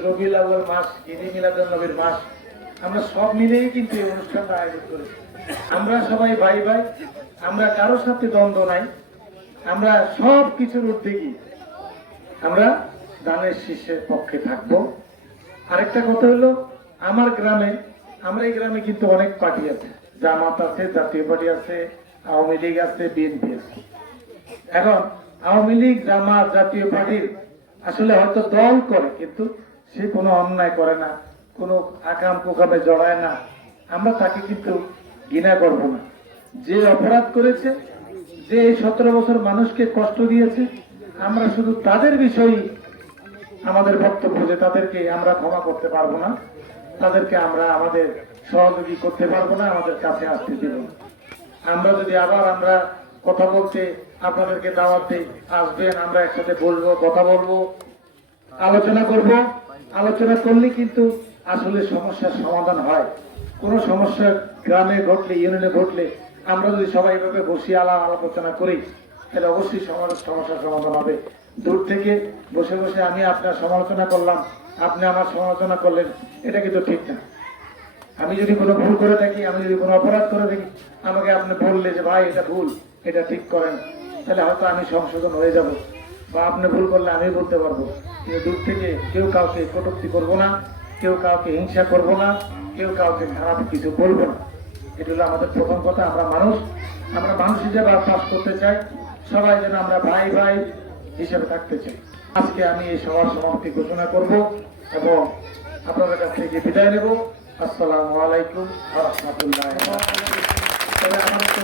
রবিউল আউয়াল মাস, ঈদে মিলাদুন নবীর মাস, আমরা সব মিলেই কিন্তু এই অনুষ্ঠানটা আয়োজন করেছি। আমরা সবাই ভাই ভাই, আমরা কারোর সাথে দ্বন্দ্ব নাই, আমরা সব কিছুর উদ্যোগী, আমরা দানের শীর্ষের পক্ষে থাকবো। আরেকটা কথা হলো, আমার গ্রামে, আমরা এই গ্রামে কিন্তু অনেক পার্টি আছে, জামাত আছে, জাতীয় পার্টি আছে, আওয়ামী লীগ আছে, বিএনপি আছে। এখন আওয়ামী লীগ, জামাত, জাতীয় পার্টির আসলে হয়তো দল করে, কিন্তু সে কোনো অন্যায় করে না, কোনো আকাম কুকামে জড়ায় না, আমরা তাকে কিন্তু ঘৃণা করব না। যে অপরাধ করেছে, যে এই 17 বছর মানুষকে কষ্ট দিয়েছে, আমরা শুধু তাদের বিষয়ই আমাদের বক্তব্য যে তাদেরকে আমরা ক্ষমা করতে পারবো না, তাদেরকে আমরা আমাদের সহযোগী করতে পারবো না, আমাদের কাছে আসতে দেব না। আমরা যদি আবার আমরা কথা বলতে আপনাদেরকে দাওয়াত দিই, আসবেন, আমরা একসাথে বলবো, কথা বলবো, আলোচনা করব। আলোচনা করলে কিন্তু আসলে সমস্যার সমাধান হয়। কোনো সমস্যা গ্রামে ঘটলে, ইউনিয়নে ঘটলে, আমরা যদি সবাই এভাবে বসে আলোচনা করি, তাহলে অবশ্যই সমস্যার সমাধান হবে। দূর থেকে বসে বসে আমি আপনার সমালোচনা করলাম, আপনি আমার সমালোচনা করলেন, এটা কিন্তু ঠিক না। আমি যদি কোনো ভুল করে থাকি, আমি যদি কোনো অপরাধ করে থাকি, আমাকে আপনি বললে যে ভাই এটা ভুল, এটা ঠিক করেন, তাহলে হয়তো আমি সংশোধন হয়ে যাব, বা আপনি ভুল করলে আমি বলতে পারবো। কিন্তু দূর থেকে কেউ কাউকে কটূক্তি করবো না, কেউ কাউকে হিংসা করবো না, কেউ কাউকে খারাপ কিছু বলবো না। এটা হলো আমাদের প্রথম কথা। আমরা মানুষ হিসেবে বাস করতে চাই, সবাই যেন আমরা ভাই ভাই হিসেবে থাকতে চাই। আজকে আমি এই সভার সমাপ্তি ঘোষণা করব এবং আপনাদের কাছ থেকে বিদায় নেব। আসসালামু আলাইকুম ওয়া রাহমাতুল্লাহি ওয়া বারাকাতুহু। তবে আমার তো